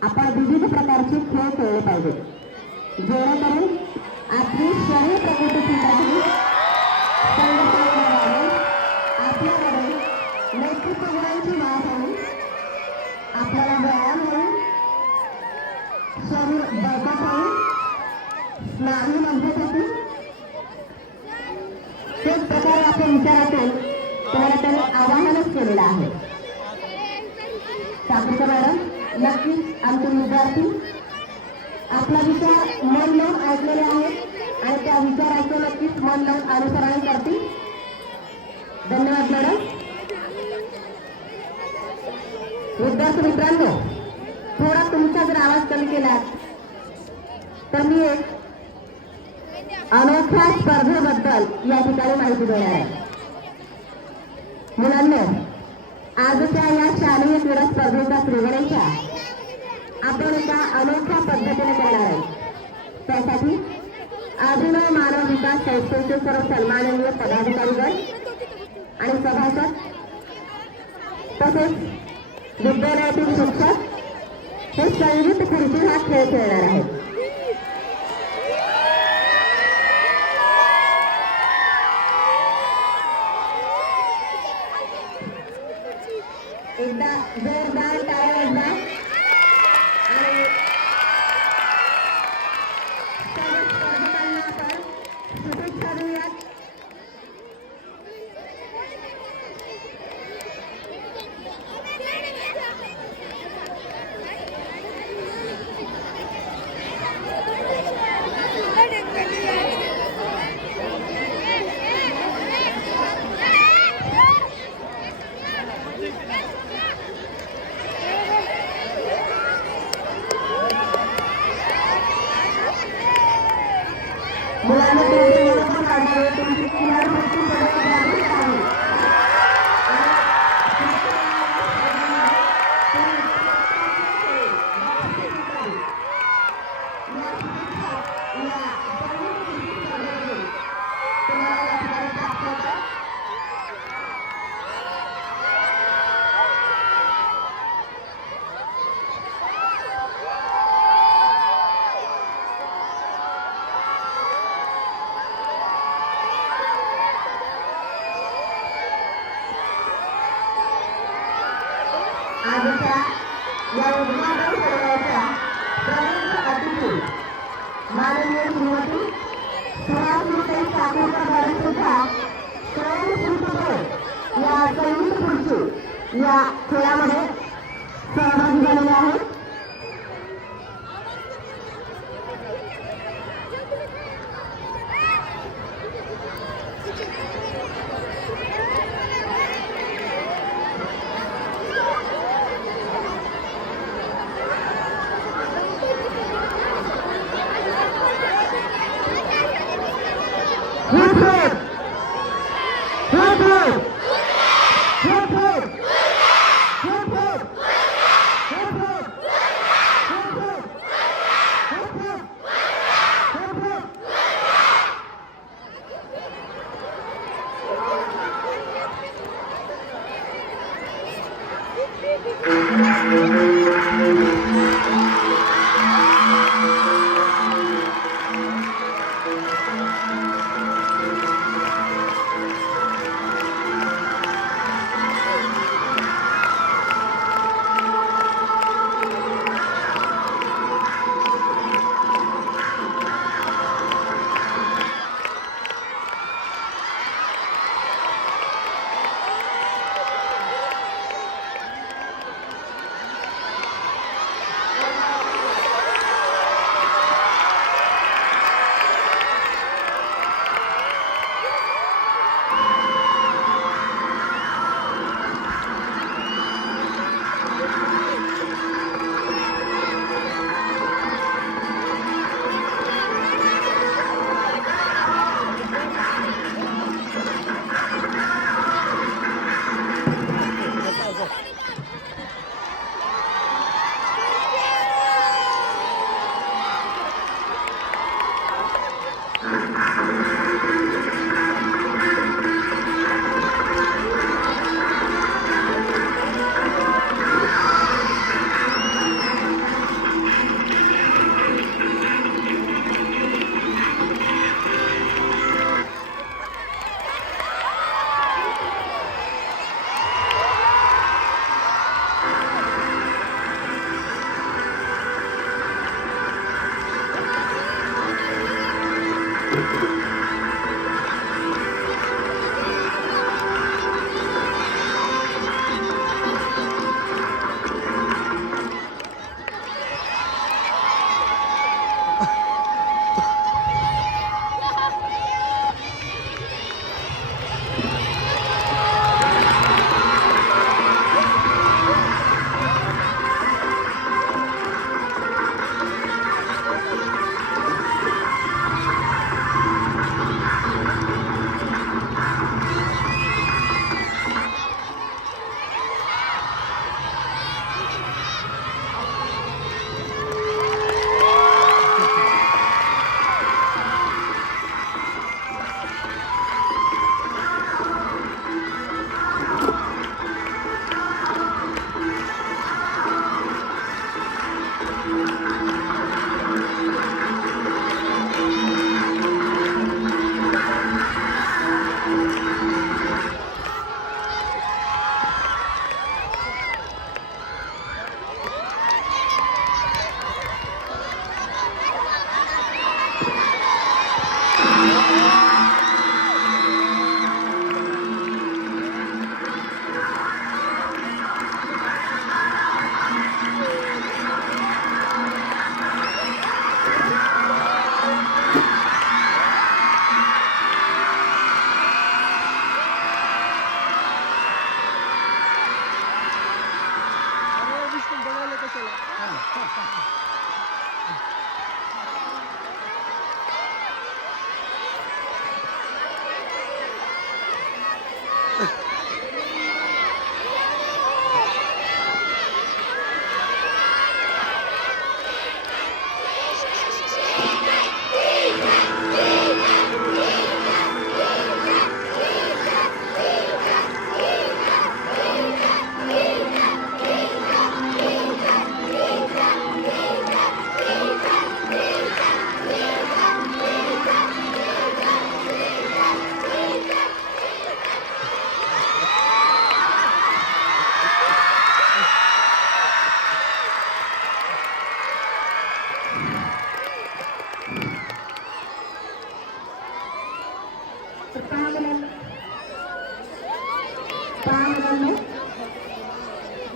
आपण विविध प्रकारचे खेळ खेळले पाहिजेत, जेणेकरून आपली शरीर प्रकृती ठीक राहील, संघटना राहील, आपल्यामध्ये नेतृत्व गुणांची वाढ होईल, आपल्याला व्यायाम होईल, शरीर बळकट होईल, स्नायू मजबूत होतील. तेच प्रकारे आपल्या विचारातून तुम्हाला त्याने आवाहनच केलेलं आहे. चाकूरकर मॅडम नक्कीच आमचे विद्यार्थी आपला विचार मन लावून ऐकलेले आहेत आणि त्या विचाराचे नक्कीच मन लावून अनुसरण करतील. धन्यवाद मॅडम. विद्यार्थी मित्रांनो, थोडा तुमचा जर आवाज कमी केला तर मी एक अनोख्या स्पर्धेबद्दल या ठिकाणी माहिती देणार आहे. मुलांनो, आजच्या या शालेय क्रीडा स्पर्धेचा श्रीगणेशा आपण एका अनोख्या पद्धतीने करणार आहे. त्यासाठी अभिनव मानव विकास संस्थेचे सर्व सन्माननीय पदाधिकारीगण आणि सभासद तसेच विद्यालयातील शिक्षक हे संगीत खुर्ची हा खेळ खेळणार आहेत. एकदा जोरदार टाळ्या वाजवा आणि सर्व स्पर्धकांना आपण शुभेच्छा देऊयात. मुलांना तुमचे मनोबल वाढावे, तुमची किनारपट्टी बदलवावी आहे. आजच्या या उद्घाटन सोहळ्याच्या प्रमुख अतिथी माननीय श्रीमती सुहासिनीताई चाकूरकर मॅडम सुद्धा स्वयंस्फूर्तीने या संगीत खुर्ची या खेळामध्ये सहभागी झालेल्या आहेत.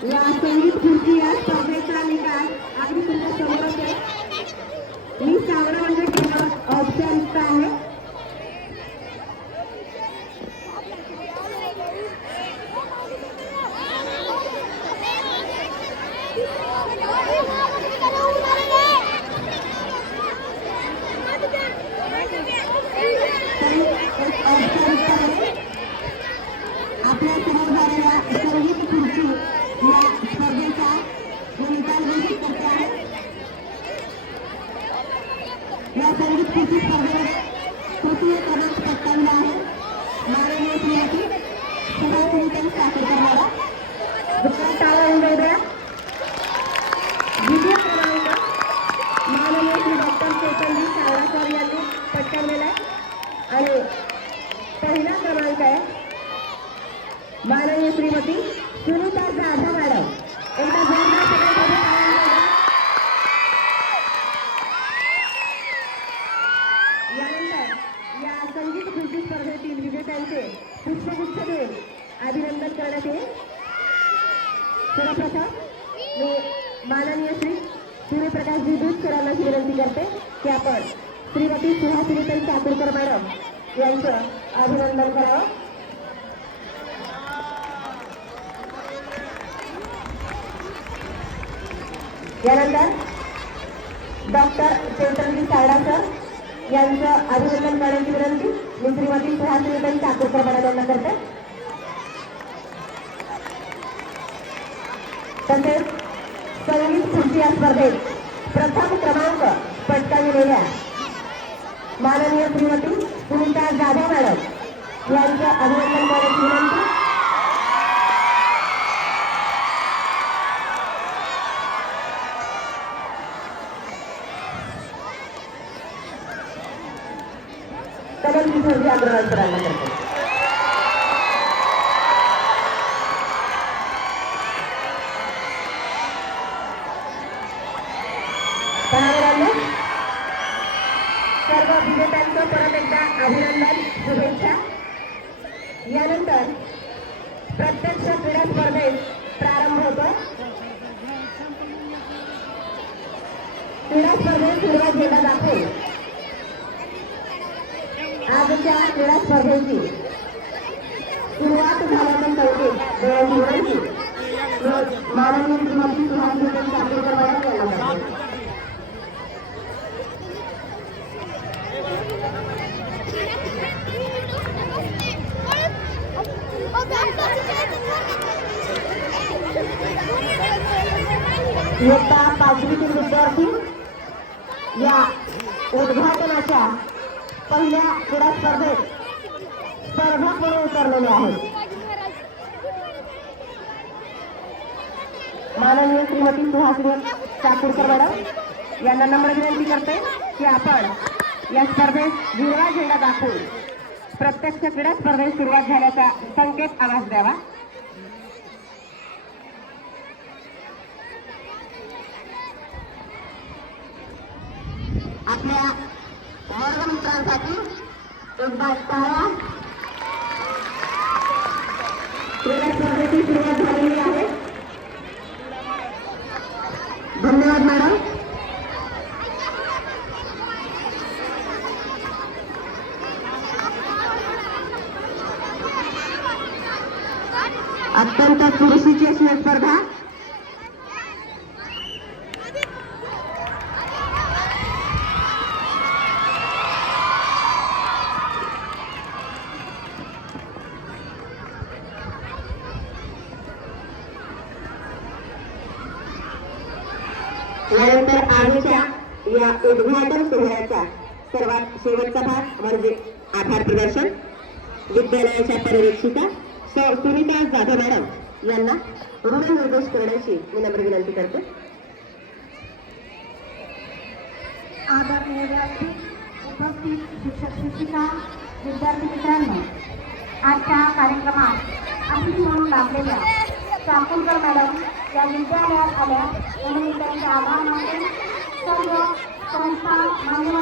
या संगीत खुर्ची या स्पर्धेचा निकाल अगदी तुमच्या समोरच आहे. मी सांगणं म्हणजे केवळ औपचारिकता आहे. आपल्या समोर झालेल्या संगीत खुर्ची या स्पर्धेचा निकाल घोषित करते आहे. या संगीत खुर्ची स्पर्धेमध्ये तृतीय क्रमांक पटकावला आहे माननीय श्रीमती सुभाषिनी चाकूरकर मॅडम. टाळ्या उडवू द्या. द्वितीय क्रमांक माननीय श्री डॉक्टर चैतन्य सावळाकर यांनी पटकावलेला आहे आणि पहिला क्रमांक आहे माननीय श्रीमती सुनीता जाधव मॅडम. एकदा जोरदार सगळ्यांमध्ये टाळ्या उडवू द्या. यानंतर या संगीत खुर्ची स्पर्धेतील विजेत्यांचे पुष्पगुच्छ देऊन अभिनंदन करण्यात येईल. सर्वप्रथम मी माननीय श्री सूर्यप्रकाशजी दूध सरांना विनंती करते की आपण श्रीमती सुहासिनीताई चाकूरकर मॅडम यांचं अभिनंदन करावं. यानंतर डॉक्टर चैतन्य सावळा सर यांचं अभिनंदन करण्याची विनंती मी श्रीमती सुहासिनीताई चाकूरकर मॅडम यांना करते. तसेच संगीत खुर्ची या स्पर्धेत प्रथम क्रमांक पटकाविलेल्या माननीय श्रीमती सुनीता जाधव मॅडम यांचं अभिनंदन करण्याची विनंती. कमल किशोरजी अग्रवाल सरांना करते. सर्व विजेत्यांचं परत एकदा अभिनंदन, शुभेच्छा. यानंतर प्रत्यक्ष क्रीडा स्पर्धेत प्रारंभ होतो. क्रीडा स्पर्धेत सुरुवात झेंडा दाखवून आजच्या क्रीडा स्पर्धेची सुरुवात झाल्याच्या संकेत देण्याची माननीय श्रीमती सुहासिनीताई चाकूरकर मॅडम यांना करते. इयत्ता 5वीतील विद्यार्थी या उद्घाटनाच्या पहिल्या क्रीडा स्पर्धेत स्पर्धक म्हणून उतरलेले आहेत. माननीय श्रीमती सुहासिनी चाकूरकर मॅडम यांना नम्र विनंती करते की आपण या स्पर्धेत हिरवा झेंडा दाखवून प्रत्यक्ष क्रीडा स्पर्धेत सुरुवात झाल्याचा संकेत आवाज द्यावा. आपल्या वर्गमित्रांसाठी एकदा टाळ्या. क्रीडा स्पर्धेची सुरुवात झालेली आहे. धन्यवाद मॅडम. अत्यंत चुरशीची अशी स्पर्धा. यानंतर आजच्या या उद्घाटन सोहळ्याचा सर्वात शेवटचा भाग म्हणजे आभार प्रदर्शन. विद्यालयाच्या पर्यवेक्षिका सौ सुनीता जाधव मॅडम यांना ऋणनिर्देश करण्याची मी नम्र विनंती करते. आदरणीय व्यासपीठ, उपस्थित शिक्षक शिक्षिका, विद्यार्थी मित्रांनो, आजच्या कार्यक्रमात अतिथी म्हणून लाभलेल्या चाकूरकर मॅडम या विद्यालयात आल्या म्हणून त्यांचे आभार मानते. सर्व संस्था मान्यवर